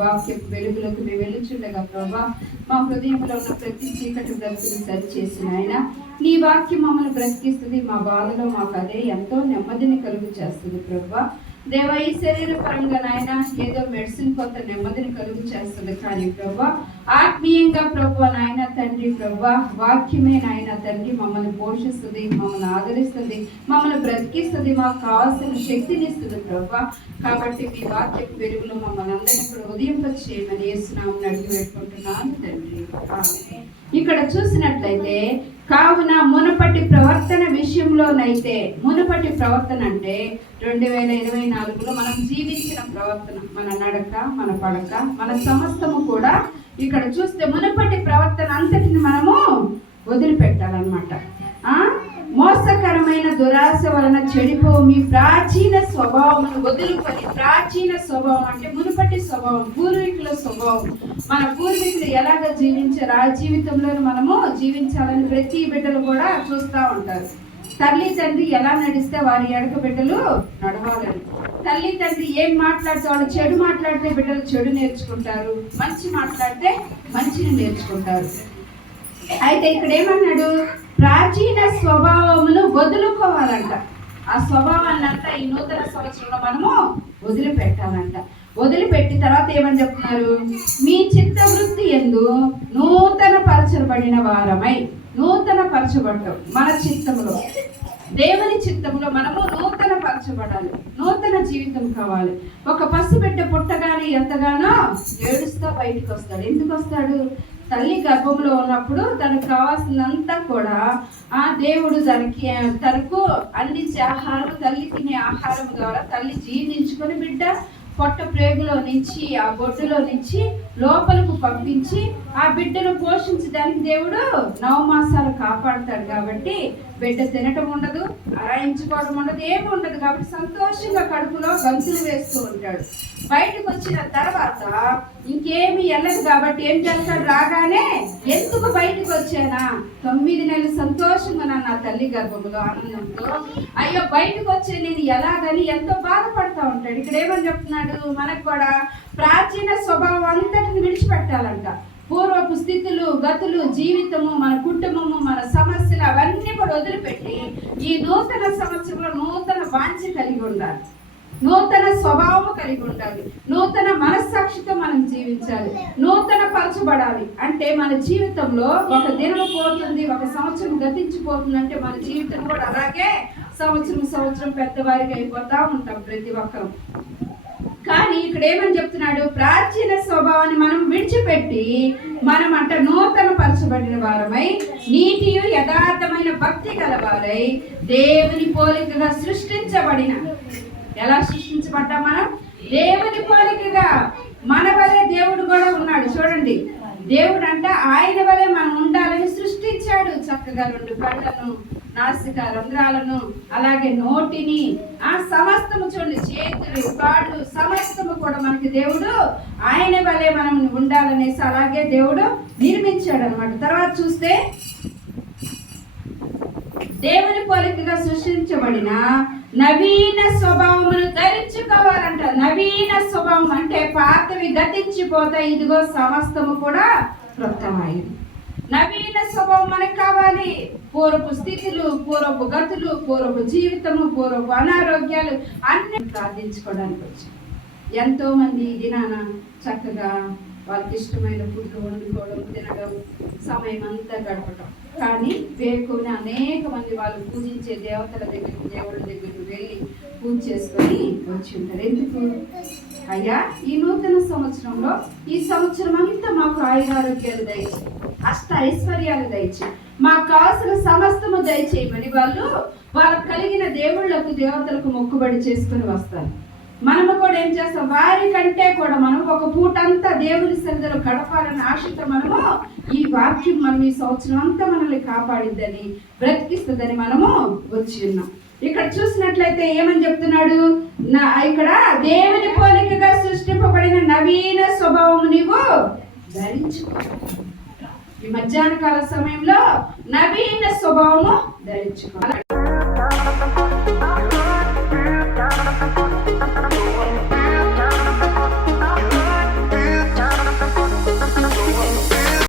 వాక్య వెలుగులోకి మేము వెళ్ళుచుండగా ప్రభా మా హృదయంలో ఉన్న ప్రతి చీకటి బ్రతుకుని సరిచేసిన ఆయన నీ వాక్యం మమ్మల్ని బ్రతికిస్తుంది. మా బాధలో మాకు అదే ఎంతో నెమ్మదిని కలుగు చేస్తుంది ప్రభా. దేవా ఈ శరీర పరంగా నాయన ఏదో మెడిసిన్ కొంత నెమ్మదిని కలుగు చేస్తుంది, కానీ ప్రభా ఆత్మీయంగా ప్రభా నాయన తండ్రి ప్రభా వాక్యమే నాయన తండ్రి మమ్మల్ని పోషిస్తుంది, మమ్మల్ని ఆదరిస్తుంది, మమ్మల్ని బ్రతికిస్తుంది, మాకు కావాల్సిన శక్తిని ఇస్తుంది ప్రభా. కాబట్టి మీ వాక్య వెలుగులో మమ్మల్ని అందరినీ కూడా ఉదయింపచేయమని యేసునామమున అడిగి పెట్టుకుంటున్నాను తండ్రి. ఇక్కడ చూసినట్లయితే కావున మునుపటి ప్రవర్తన విషయంలోనైతే, మునుపటి ప్రవర్తన అంటే 2024లో మనం జీవించిన ప్రవర్తన, మన నడక, మన పడక, మన సమస్తము కూడా ఇక్కడ చూస్తే మునుపటి ప్రవర్తన అంతటిని మనము వదిలిపెట్టాలన్నమాట. మోసకరమైన దురాశ వలన చెడిపో మీ ప్రాచీన స్వభావమును వదులుకొని, ప్రాచీన స్వభావం అంటే మునుపటి స్వభావం, పూర్వీకుల స్వభావం. మన పూర్వీకులు ఎలాగ జీవించారు ఆ జీవితంలో మనము జీవించాలని ప్రతి బిడ్డలు కూడా చూస్తూ ఉంటారు. తల్లి తండ్రి ఎలా నడిస్తే వారి ఎడక బిడ్డలు నడవాలని, తల్లి తండ్రి ఏం మాట్లాడితే వాళ్ళు చెడు మాట్లాడితే బిడ్డలు చెడు నేర్చుకుంటారు, మంచి మాట్లాడితే మంచిని నేర్చుకుంటారు. అయితే ఇక్కడ ఏమన్నాడు, ప్రాచీన స్వభావమును వదులుకోవాలంట. ఆ స్వభావాన్ని అంతా ఈ నూతన సంవత్సరంలో మనము వదిలిపెట్టాలంట. వదిలిపెట్టి తర్వాత ఏమని చెప్తున్నారు, మీ చిత్తవృత్తి యందు నూతన పరచబడిన వారమై, నూతన పరచబడటం మన చిత్తములో, దేవుని చిత్తంలో మనము నూతన పరచబడాలి, నూతన జీవితం కావాలి. ఒక పసిబిడ్డ పుట్టగానే ఎంతగానో ఏడుస్తూ బయటికి వస్తాడు. ఎందుకు వస్తాడు? తల్లి గర్భంలో ఉన్నప్పుడు తనకు కావాల్సినంతా కూడా ఆ దేవుడు తనకు అందించే ఆహారం, తల్లి తినే ఆహారం ద్వారా తల్లి జీర్ణించుకొని బిడ్డ పొట్ట ప్రేగులో నుంచి ఆ బొడ్డులో నుంచి లోపలకు పంపించి ఆ బిడ్డను పోషించడానికి దేవుడు 9 మాసాలు కాపాడుతాడు. కాబట్టి బిడ్డ తినటం ఉండదు, అరాయించుకోవడం ఉండదు, ఏమి ఉండదు. కాబట్టి సంతోషంగా కడుపులో గంతులు వేస్తూ ఉంటాడు. బయటకు వచ్చిన తర్వాత ఇంకేమి వెళ్ళదు. కాబట్టి ఏం చేస్తాడు, రాగానే ఎందుకు బయటకు వచ్చానా, 9 నెలలు సంతోషంగా నా తల్లి గర్భంలో ఆనందంతో, అయ్యో బయటకు వచ్చే నేను ఎలాగని ఎంతో బాధపడతా ఉంటాడు. ఇక్కడ ఏమని చెప్తున్నాడు, మనకు కూడా ప్రాచీన స్వభావం అంతటిని విడిచిపెట్టాలంట. పూర్వపు స్థితులు, గతులు, జీవితము, మన కుటుంబము, మన సమస్యలు అవన్నీ కూడా వదిలిపెట్టి ఈ నూతన సంవత్సరంలో నూతన వాంఛ కలిగి ఉండాలి, నూతన స్వభావము కలిగి ఉండాలి, నూతన మనస్సాక్షితో మనం జీవించాలి, నూతన పరచబడాలి. అంటే మన జీవితంలో ఒక దినం పోతుంది, ఒక సంవత్సరం గతించిపోతుంది అంటే మన జీవితం కూడా అలాగే సంవత్సరం పెద్దవారికి అయిపోతా ఉంటాం ప్రతి ఒక్కరు. కానీ ఇక్కడ ఏమని చెప్తున్నాడు, ప్రాచీన స్వభావాన్ని మనం విడిచిపెట్టి మనం అంట నూతన పరచబడిన వారమై నీతియు యథార్థమైన భక్తి గలవారై దేవుని పోలికగా సృష్టించబడిన. ఎలా సృష్టించబడ్డాం మనం? దేవుని పోలికగా. మన వలే దేవుడు కూడా ఉన్నాడు. చూడండి, దేవుడు అంట ఆయన వలె మనం ఉండాలని సృష్టించాడు. చక్కగా 2 కళ్ళను, నాసిక రంధ్రాలను, అలాగే నోటిని, ఆ సమస్తము చూడండి, చేతులు, కాళ్ళు సమస్తము కూడా మనకి దేవుడు ఆయన వలె మనం ఉండాలనేసి అలాగే దేవుడు నిర్మించాడు అనమాట. తర్వాత చూస్తే దేవుని పోలికగా సృష్టించబడిన నవీన స్వభావమును ధరించుకోవాలంట. నవీన స్వభావం అంటే పాతవి గతించిపోతాయి, ఇదిగో సమస్తము కూడా క్రొత్తమైనది. నవీన స్వభావం మనకు కావాలి. పూర్వపు స్థితులు, పూర్వపు గతులు, పూర్వపు జీవితము, పూర్వపు అనారోగ్యాలు అన్ని ప్రార్థించుకోవడానికి వచ్చాం. ఎంతో మంది ఈ దినాన చక్కగా వాళ్ళకి ఇష్టమైన ఫుడ్ వండుకోవడం, తినడం, సమయం అంతా గడపడం. కానీ వేకుని అనేక మంది వాళ్ళు పూజించే దేవతల దగ్గరికి, దేవుళ్ళ దగ్గరికి వెళ్ళి పూజ చేసుకొని వచ్చి ఉంటారు. ఎందుకు? అయ్యా ఈ నూతన సంవత్సరంలో ఈ సంవత్సరం అంతా మాకు ఆయురారోగ్యాలు దయచేయి, అష్ట ఐశ్వర్యాలు దయచేయి, మాకు కావాల్సిన సమస్తము దయచేయమని వాళ్ళకు కలిగిన దేవుళ్లకు, దేవతలకు మొక్కుబడి చేసుకుని వస్తారు. మనము కూడా ఏం చేస్తాం, వారి కంటే కూడా మనం ఒక పూటంతా దేవుని సన్నిధిలో గడపాలని ఆశతో మనము ఈ వాక్యం మనం ఈ సంవత్సరం అంతా మనల్ని కాపాడిద్దని, బ్రతికిస్తుందని మనము వచ్చి ఉన్నాం. ఇక్కడ చూసినట్లయితే ఏమని చెప్తున్నాడు, ఇక్కడ దేవుని పోలికగా సృష్టింపబడిన నవీన స్వభావం నీవు ధరించుకో. ఈ మధ్యాహ్న కాల సమయంలో నవీన స్వభావము ధరించుకోవాలి.